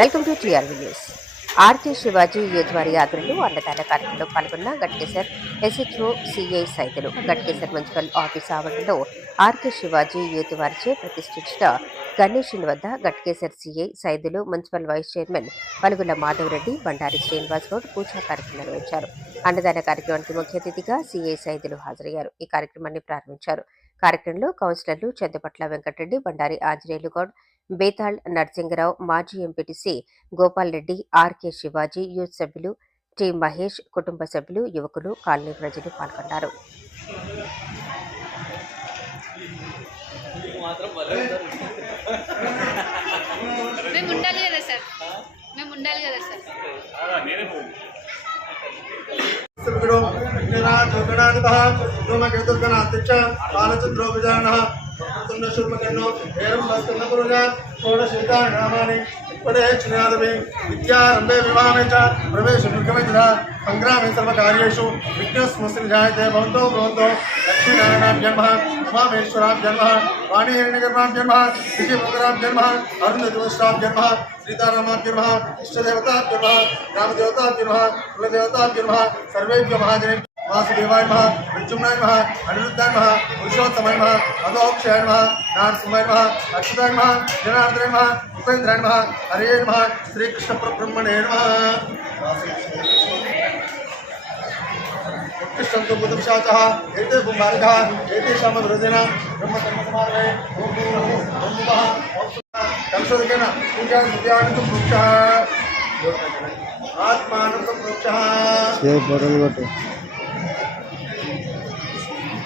Welcome to TRV news. RK Shivaji youth వారి ఆధ్వర్యంలో అన్నదాన కార్యక్రమంలో పాల్గొన్న Ghatkesar SHO CI Saitulu Ghatkesar municipal office ఆవరణలో ఆర్కే శివాజీ యూత్ వారిచే ప్రతిష్ఠించిన గణేషుని వద్ద Ghatkesar CI Saidulu municipal vice chairman Palugula Madhavareddy Bandari Srinivas Goud పూజా కార్యక్రమం నిర్వహించారు. అన్నదాన కార్యక్రమానికి ముఖ్య అతిథిగా సిఐ సైదులు హాజరయ్యారు. ఈ కార్యక్రమాన్ని ప్రారంభించారు. కార్యక్రమంలో కౌన్సిలర్లు చెద్దపట్ల వెంకటరెడ్డి బండారి ఆంజనేయులు గౌడ్ బేతాళ్ నరసింగరావు మాజీ MPTC Gopal Reddy RK Shivaji youth సభ్యులు టి మహేష్ కుటుంబ సభ్యులు యువకులు కాలనీ ప్రజలు పాల్గొన్నారు. మేము ఉండాలి కదా సార్. మేము ఉండాలి కదా సార్. ధూమకేతుర్గణాధ్యక్ష బాలచంద్రోపజానః తుండ శూర్పకర్ణో ఏరం వస్తున్న ఇప్పుడే క్షణాదవి విద్యారంభే వివాహమే చ ప్రవేశ దుర్గమే సంగ్రామే సర్వకార్యేషు. విఘ్నస్మస్తి విజాయతే భవంతో భవంతో లక్ష్మీనారాయణాభ్యం నమః ఉమామేశ్వరాభ్యం నమః వాణీహిరణ్యగర్భాభ్యం నమః విజయమంగళాభ్యం నమః అరుణదివశ్రాభ్యం సర్వేభ్య మహాజనే वासुदेवाय महा प्रद्युम्नाय महा अनिरुद्धाय महा पुरुषोत्तमाय महा अधोक्षाय महा नारसिंहाय महा अक्षताय महा जनार्दनाय महा उपेन्द्राय महा हरे महा श्रीकृष्ण प्रब्रह्मणे उत्कृष्टं तु बुधुशाचः एते कुमार्गः एतेषां विरोधिनः ब्रह्मकर्मसमार्गे ओं बन्धुवः कंसोदकेन पूजां विद्यागतं वृक्षः आत्मानं वृक्षः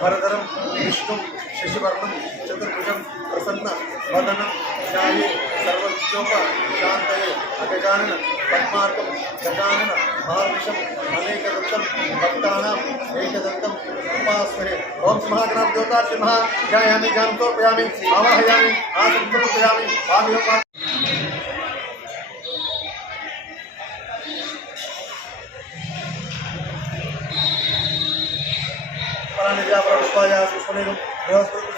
भरधरं विष्णुं शशिवर्णं चतुर्भुजं प्रसन्नवदनं ध्याये सर्वज्ञोपशान्तये, अगजानन पद्मार्कं गजानन मार्विषम् अनेकदत्तं भक्तानाम् एकदत्तं उपास्मरे ॐ सिंहाग्राम देवता सिंहा ध्यायामि ज्ञानं तोर्पयामि आवाहयामि आसं तोर्पयामि आदि నిద్రాపర పుష్పాయ పుష్పణి బృహస్పతి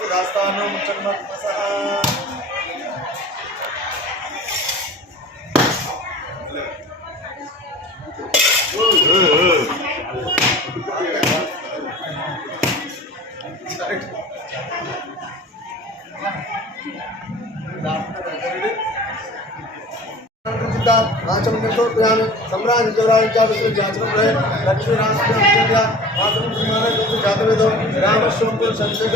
का वाचम निर्दोषयामि सम्राज ज्वराज्यावसु जातम रहे लक्ष्मी राष्ट्र विद्या वाचम सुमार जसु जातवेदो रामश्वम को संसर्ग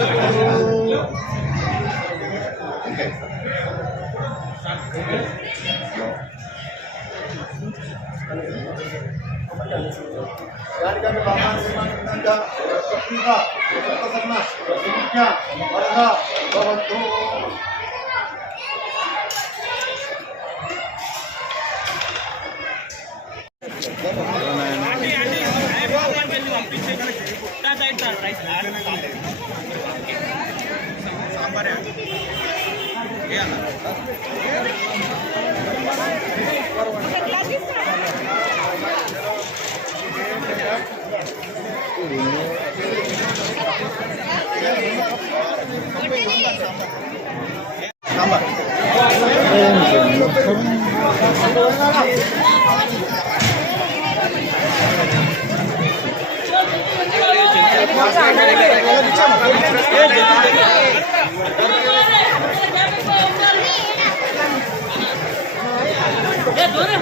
कार्यक्रम बाबा श्रीमान का सत्ता सत्ता सत्ता वरदा भवतु దూరం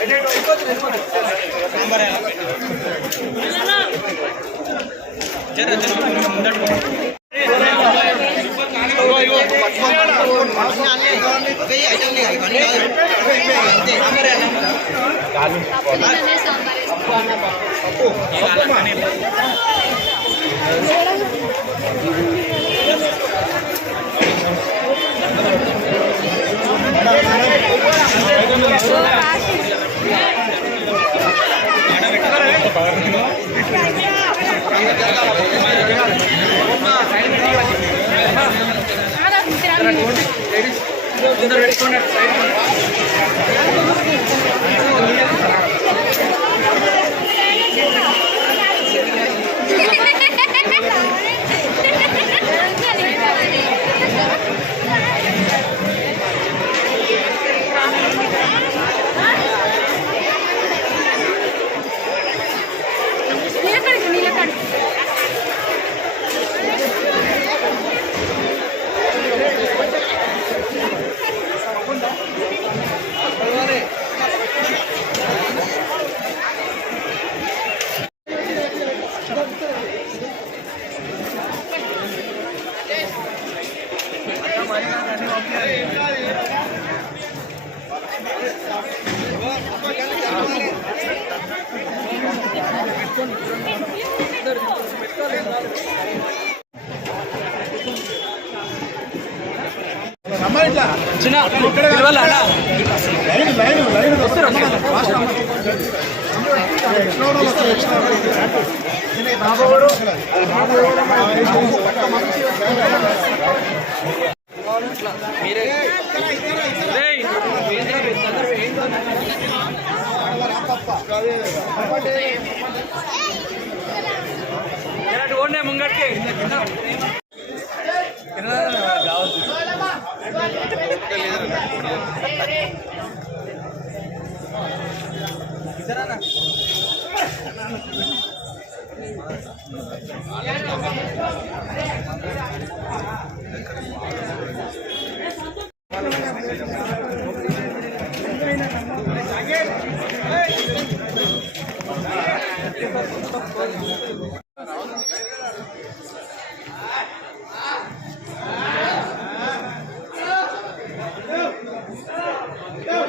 పిలవాలా అన్న? లైన్ లైన్ పెట్టుకోండి చిన్న బాబోడు ఇట్లా మీరే ఓన్నే ముంగట్కి కావచ్చు ఇద్దరా Go!